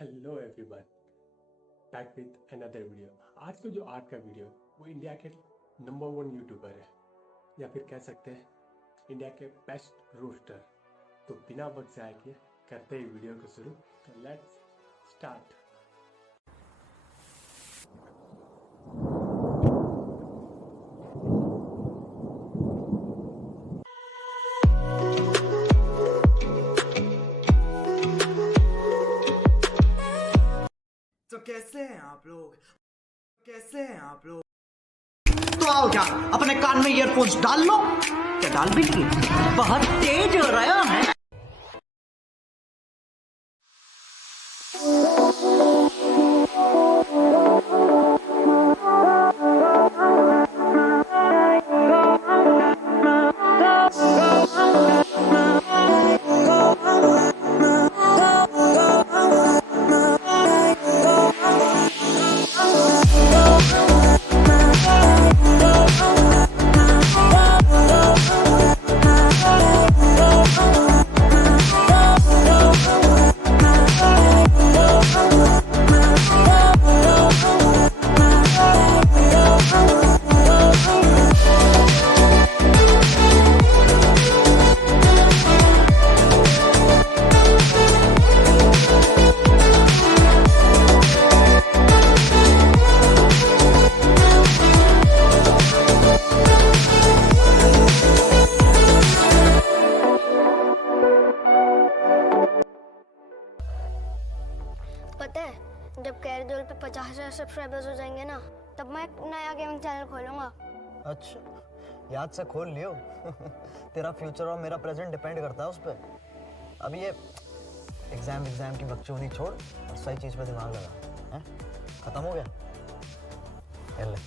Hello everyone, back with another video. आज का जो आर्ट का वीडियो वो इंडिया के नंबर 1 यूट्यूबर है, या फिर कह सकते हैं इंडिया के बेस्ट रोस्टर। तो बिना वक्त ज़ाया किए करते ही वीडियो को शुरू। तो लेट्स स्टार्ट। तो कैसे हैं आप लोग? तो आओ क्या अपने कान में ईयरफोन्स डाल लो। क्या डाल भी नहीं? बहुत तेज हो रहा है। पता है, जब कैरिडोर पे 50,000 सब्सक्राइबर्स हो जाएंगे ना, तब मैं एक नया गेमिंग चैनल खोलूंगा। अच्छा, याद से खोल लियो। तेरा फ्यूचर और मेरा प्रेजेंट डिपेंड करता है उस पर। अब ये एग्जाम की बकचोदी छोड़ और सही चीज़ पे दिमाग लगा। हैं? खत्म हो गया? खेल ले।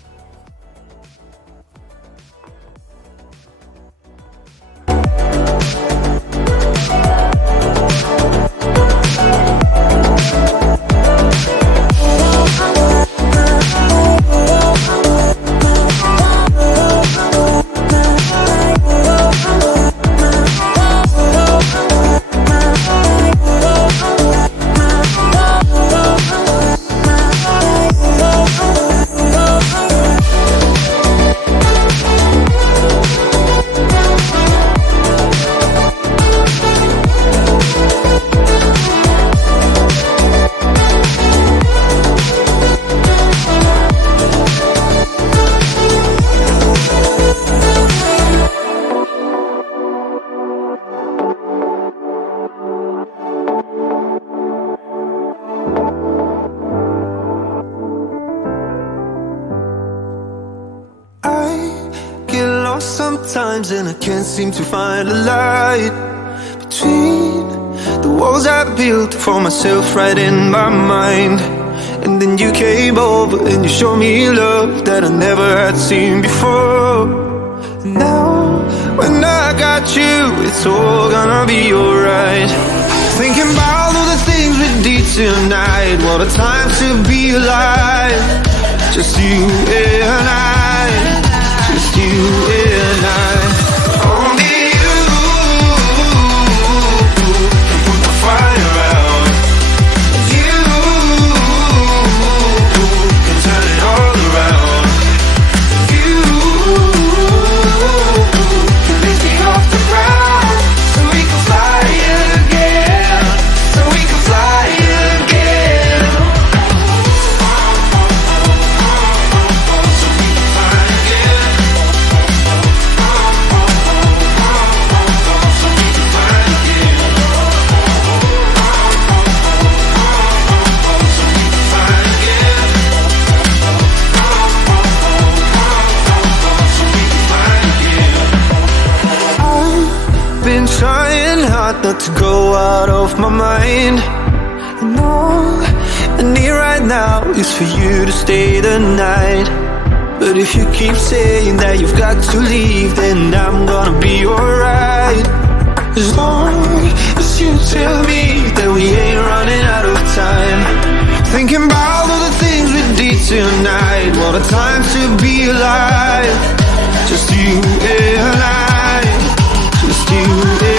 Sometimes and I can't seem to find a light between the walls I built for myself right in my mind. And then you came over and you showed me love that I never had seen before. And now when I got you, it's all gonna be alright. Thinking about all the things we did tonight. What a time to be alive. Just you and I. Just you and I. Only you can put the fire out. You can turn it all around. You can lift me off the ground, so we can fly again. So we can fly again. Been trying hard not to go out of my mind. And all I need right now is for you to stay the night. But if you keep saying that you've got to leave, then I'm gonna be alright. As long as you tell me that we ain't running out of time. Thinking about all the things we did tonight. What a time to be alive. Just you and I. Just you and I.